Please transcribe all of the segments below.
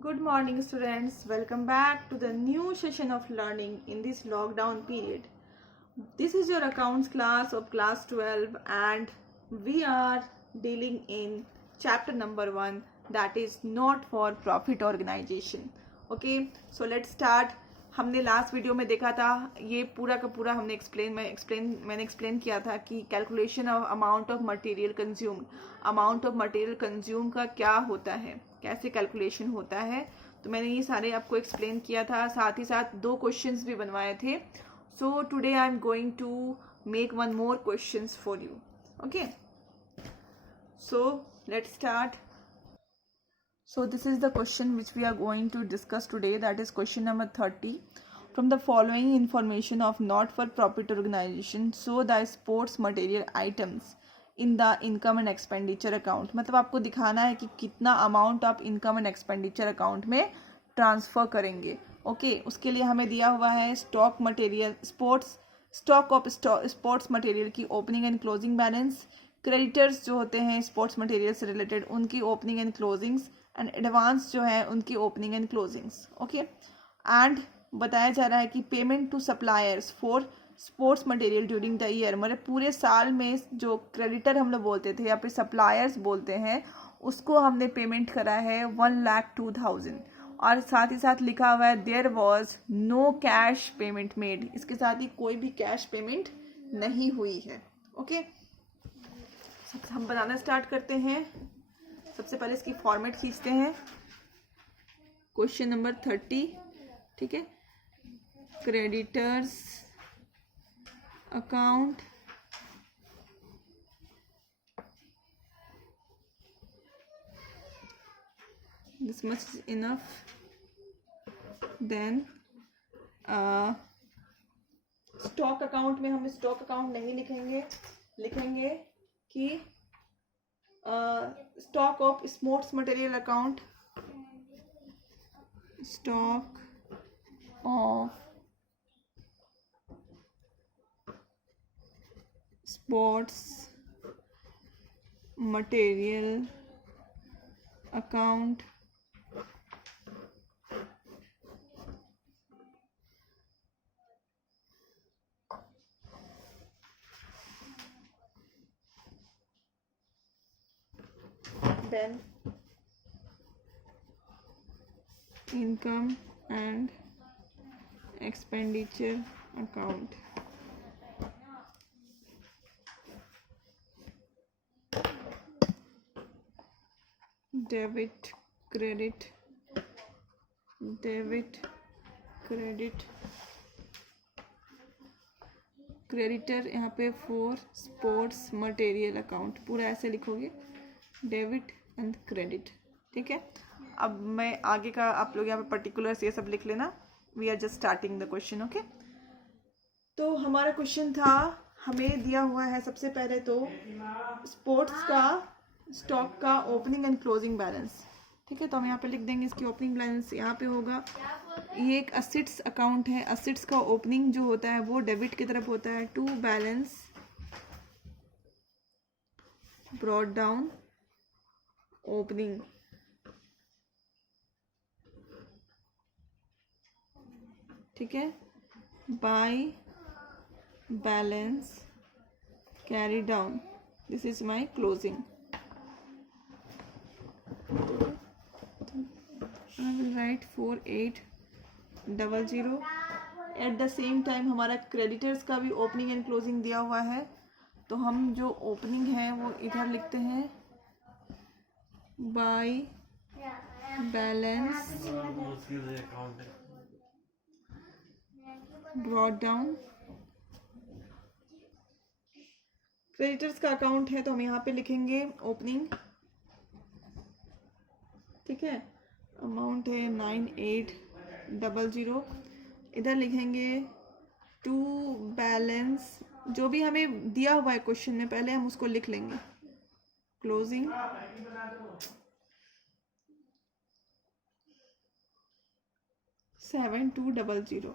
Good morning, students. Welcome back to the new session of learning in this lockdown period. This is your accounts class of class 12, and we are dealing in chapter number 1, that is not for profit organization. Okay, so let's start. हमने last video में देखा था, ये पूरा का पूरा हमने मैंने एक्सप्लेन किया था कि calculation of amount of material consume का क्या होता है, कैसे कैलकुलेशन होता है। तो मैंने ये सारे आपको एक्सप्लेन किया था, साथ ही साथ 2 क्वेश्चंस भी बनवाए थे। So today I am going to make 1 more questions for you. Okay, so let's start. So this is the question which we are going to discuss today, that is question number 30. From the following information of not for profit organization, so the sports material items in the income and expenditure account. मतलब आपको दिखाना है कि कितना amount आप income and expenditure account में transfer करेंगे। Okay, उसके लिए हमें दिया हुआ है स्टॉक ऑफ स्पोर्ट्स मटेरियल की opening and closing balance, creditors जो होते हैं स्पोर्ट्स मटेरियल से रिलेटेड उनकी opening and closings, and advance जो है उनकी opening and closings. Okay, and बताया जा रहा है कि payment to suppliers for sports material during the year, मतलब पूरे साल में जो क्रेडिटर हम लोग बोलते थे या फिर सप्लायर्स बोलते हैं, उसको हमने पेमेंट करा है 1,02,000। और साथ ही साथ लिखा हुआ है there was no cash payment made, इसके साथ ही कोई भी कैश पेमेंट नहीं हुई है। ओके, हम बनाना स्टार्ट करते हैं। सबसे पहले इसकी फॉर्मेट खींचते हैं। क्वेश्चन नंबर 30, ठीक है। Creditors account, this much is enough. Then stock account में हम स्टॉक अकाउंट नहीं लिखेंगे कि stock of sports material account, stock of sports material account then income and expenditure account, debit credit creditor यहाँ पे for sports material account, पूरा ऐसे लिखोगे डेबिट एंड क्रेडिट, ठीक है। अब मैं आगे का आप लोग यहाँ पे पर्टिकुलर्स ये सब लिख लेना। We are just starting the question. Okay, तो हमारा क्वेश्चन था, हमें दिया हुआ है सबसे पहले तो स्पोर्ट्स का स्टॉक का ओपनिंग एंड क्लोजिंग बैलेंस, ठीक है। तो हम यहाँ पे लिख देंगे इसकी ओपनिंग बैलेंस यहाँ पे होगा। ये एक असिट्स अकाउंट है, असिट्स का ओपनिंग जो होता है वो डेबिट की तरफ होता है। To balance brought down opening, ठीक है, by balance carry down, this is my closing. I will write 4800। At the same time हमारा क्रेडिटर्स का भी ओपनिंग एंड क्लोजिंग दिया हुआ है, तो हम जो ओपनिंग है वो इधर लिखते हैं by balance brought down. Creditors का अकाउंट है तो हम यहाँ पे लिखेंगे ओपनिंग, ठीक है, अमाउंट है 9800। इधर लिखेंगे टू बैलेंस, जो भी हमें दिया हुआ है क्वेश्चन में पहले हम उसको लिख लेंगे, क्लोजिंग 7200,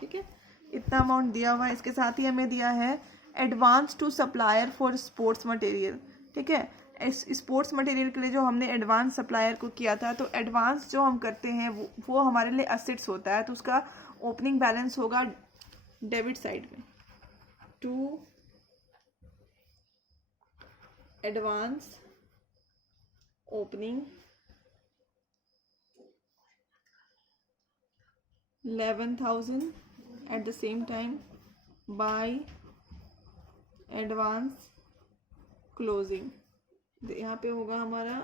ठीक है। इतना अमाउंट दिया हुआ है। इसके साथ ही हमें दिया है advance to supplier for sports material, ठीक है। इस स्पोर्ट्स मटेरियल के लिए जो हमने एडवांस सप्लायर को किया था, तो एडवांस जो हम करते हैं वो हमारे लिए असेट्स होता है, तो उसका ओपनिंग बैलेंस होगा डेबिट साइड में, to advance opening 11,000 at the same time by advance closing, यहाँ पे होगा हमारा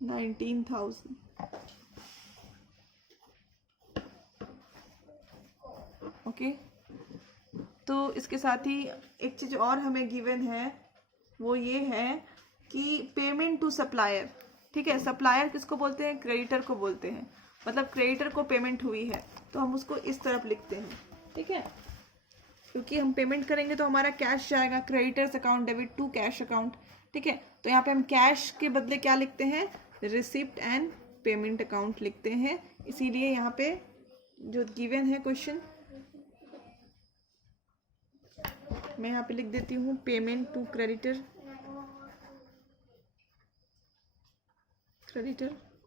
19,000। ओके, तो इसके साथ ही एक चीज़ और हमें गिवन है, वो ये है कि पेमेंट टू सप्लायर। ठीक है, सप्लायर किसको बोलते हैं? क्रेडिटर को बोलते हैं। मतलब क्रेडिटर को पेमेंट हुई है तो हम उसको इस तरफ लिखते हैं। ठीक है, क्योंकि हम पेमेंट करेंगे तो हमारा कैश जाएगा, creditors account debit to cash account. ठीक है, तो यहाँ पे हम कैश के बदले क्या लिखते हैं? रिसिप्ट एंड पेमेंट अकाउंट लिखते हैं। इसीलिए यहाँ पे जो गिवन है क्वेश्चन, मैं यहाँ पे लिख देती हूँ payment to creditor.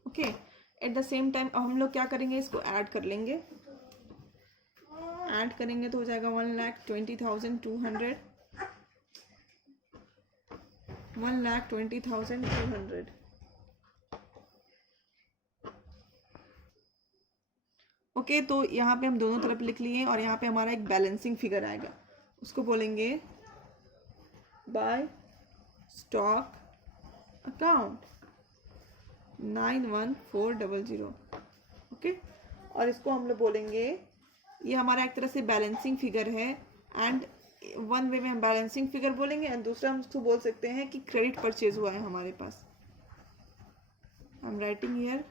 Okay, at the same time अब हम लोग क्या करेंगे? इसको ऐड कर लेंगे। ऐड करेंगे तो हो जाएगा 1,20,200, 1,20,200। ओके, तो यहाँ पे हम दोनों तरफ लिख लिए और यहाँ पे हमारा एक बैलेंसिंग फिगर आएगा, उसको बोलेंगे बाय स्टॉक अकाउंट 91400। ओके, और इसको हम लोग बोलेंगे, ये हमारा एक तरह से बैलेंसिंग फिगर है, एंड वन वे में हम बैलेंसिंग फिगर बोलेंगे एंड दूसरा हम उसको बोल सकते हैं कि क्रेडिट परचेज हुआ है हमारे पास। I am writing here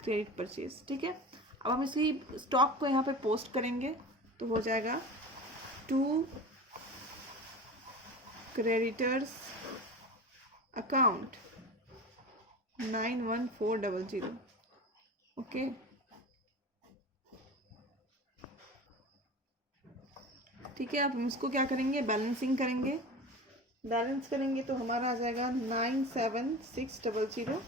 credit purchase. ठीक है, अब हम इसी स्टॉक को यहाँ पे पोस्ट करेंगे तो हो जाएगा टू क्रेडिटर्स अकाउंट 91400। ओके, ठीक है, अब हम इसको क्या करेंगे? बैलेंसिंग करेंगे। बैलेंस करेंगे तो हमारा आ जाएगा 97600,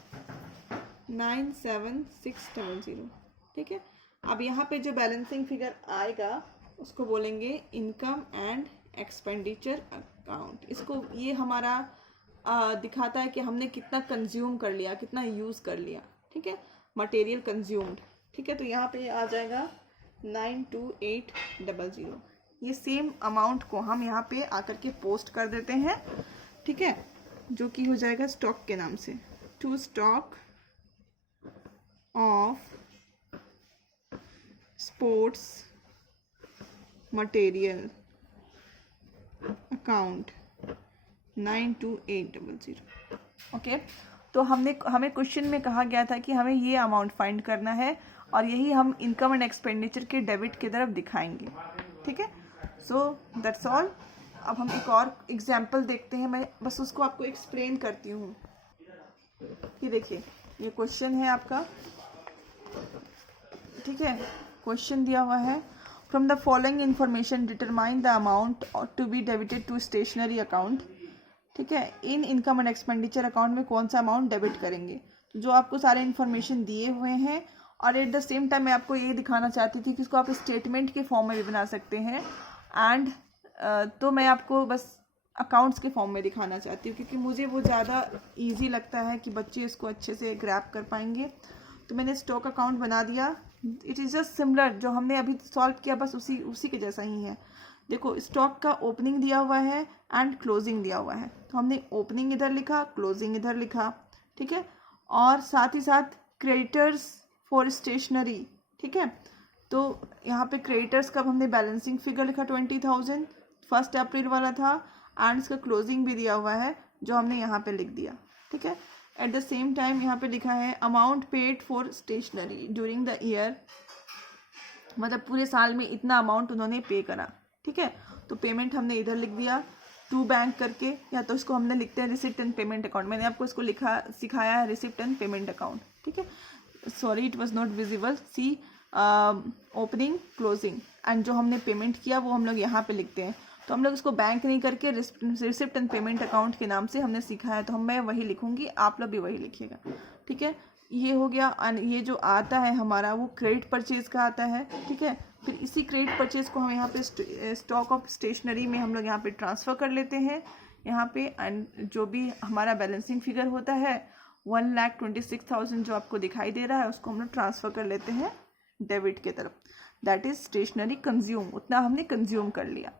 97600। ठीक है, अब यहाँ पे जो बैलेंसिंग फिगर आएगा उसको बोलेंगे इनकम एंड एक्सपेंडिचर अकाउंट। इसको ये हमारा दिखाता है कि हमने कितना कंज्यूम कर लिया, कितना यूज़ कर लिया। ठीक है, मटेरियल कंज्यूम्ड। ठीक है, तो यहाँ पे आ जाएगा 92800। ये सेम अमाउंट को हम यहाँ पे आकर के पोस्ट कर देते हैं। ठीक है, जो कि हो जाएगा स्टॉक के नाम से, to stock of sports material account 92800। Okay, तो हमें क्वेश्चन में कहा गया था कि हमें ये अमाउंट फाइंड करना है और यही हम इनकम एंड एक्सपेंडिचर के डेबिट की तरफ दिखाएंगे। ठीक है, सो दैट्स ऑल। अब हम एक और एग्जाम्पल देखते हैं, मैं बस उसको आपको एक्सप्लेन करती हूँ। ये देखिए, ये क्वेश्चन है आपका। ठीक है, क्वेश्चन दिया हुआ है, from the following information determine the amount to be debited to stationery account. ठीक है, इन इनकम एंड एक्सपेंडिचर अकाउंट में कौन सा अमाउंट डेबिट करेंगे? तो जो आपको सारे इन्फॉर्मेशन दिए हुए हैं, और एट द सेम टाइम मैं आपको ये दिखाना चाहती थी कि इसको आप स्टेटमेंट के फॉर्म में भी बना सकते हैं, एंड तो मैं आपको बस अकाउंट्स के फॉर्म में दिखाना चाहती हूँ क्योंकि मुझे वो ज़्यादा ईजी लगता है कि बच्चे इसको अच्छे से ग्रैप कर पाएंगे। तो मैंने स्टॉक अकाउंट बना दिया। इट इज़ जस्ट सिमिलर, जो हमने अभी सॉल्व किया बस उसी के जैसा ही है। देखो, स्टॉक का ओपनिंग दिया हुआ है एंड क्लोजिंग दिया हुआ है, तो हमने ओपनिंग इधर लिखा, क्लोजिंग इधर लिखा। ठीक है, और साथ ही साथ क्रेडिटर्स फॉर स्टेशनरी। ठीक है, तो यहाँ पे क्रेडिटर्स का हमने बैलेंसिंग फिगर लिखा 20,000, 1 अप्रैल वाला था, एंड इसका क्लोजिंग भी दिया हुआ है जो हमने यहाँ पे लिख दिया। ठीक है, एट द सेम टाइम यहाँ पे लिखा है amount paid for stationery during the year, मतलब पूरे साल में इतना अमाउंट उन्होंने पे करा। ठीक है, तो पेमेंट हमने इधर लिख दिया टू बैंक करके, या तो इसको हमने लिखते हैं रिसिप्ट एंड पेमेंट अकाउंट। मैंने आपको इसको सिखाया है रिसिप्ट एंड पेमेंट अकाउंट। ठीक है, sorry it was not visible. See opening closing, and जो हमने पेमेंट किया वो हम लोग यहाँ पे लिखते हैं। तो हम लोग इसको बैंक नहीं करके रिसिप्ट एंड पेमेंट अकाउंट के नाम से हमने सीखा है, तो मैं वही लिखूंगी, आप लोग भी वही लिखिएगा, ठीक है। ये हो गया। ये जो आता है हमारा वो क्रेडिट परचेज का आता है, ठीक है। फिर इसी क्रेडिट परचेज को हम यहाँ पे स्टॉक ऑफ स्टेशनरी में हम लोग यहाँ पे ट्रांसफ़र कर लेते हैं यहाँ पे। एंड जो भी हमारा बैलेंसिंग फिगर होता है 1,26,000 जो आपको दिखाई दे रहा है, उसको हम लोग ट्रांसफ़र कर लेते हैं डेबिट की तरफ। दैट इज़ स्टेशनरी कंज्यूम, उतना हमने कंज्यूम कर लिया।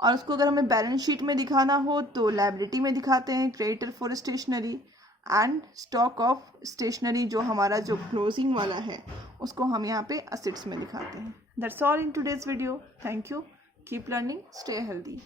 और उसको अगर हमें बैलेंस शीट में दिखाना हो तो लायबिलिटी में दिखाते हैं, creditor for stationery and stock of stationery जो हमारा जो क्लोजिंग वाला है उसको हम यहाँ पे असेट्स में दिखाते हैं। That's all in today's video. Thank you, keep learning, stay healthy.